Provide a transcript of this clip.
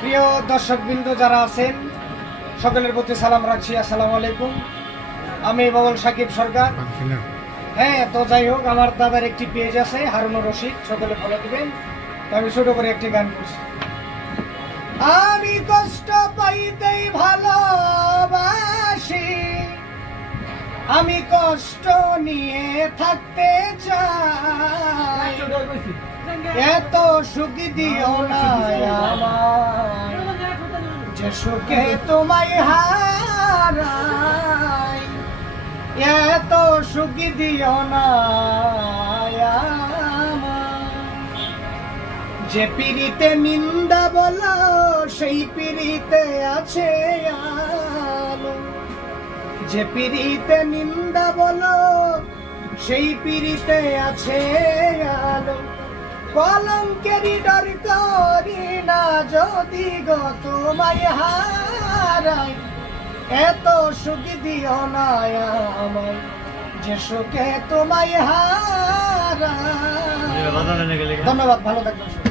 প্রিয় দর্শকবৃন্দ যারা আছেন সকলের প্রতি সালাম রাখছি, আসসালামু আলাইকুম। আমি বাবুল সাকিব সরকার। হ্যাঁ, তো যাই হোক, আমার দাদার একটি পেজ আছে হারুনুর রশিদ, সকলে ফলো দিবেন। তো আমি ছোট করে একটি গান করছি। আমি কষ্ট পাইতেই ভালোবাসি, আমি কষ্ট নিয়ে থাকতে চাই, এত সুখ দিও না আমায়, যে সুখে তোমায় হারাই, এত সুখ দিও না আমায়। যে পিরিতে নিন্দা বলো সেই পিরিতে আছে আলো, যে পিরিতে নিন্দা বলো সেই পিরিতে আছে আলো। কলঙ্কেরই ডর করি না যদি গো তোমায় হারাই, এত সুখ দিও না আমায়, যে সুখে তোমায় হারাই। ধন্যবাদ, ভালো থাকবেন।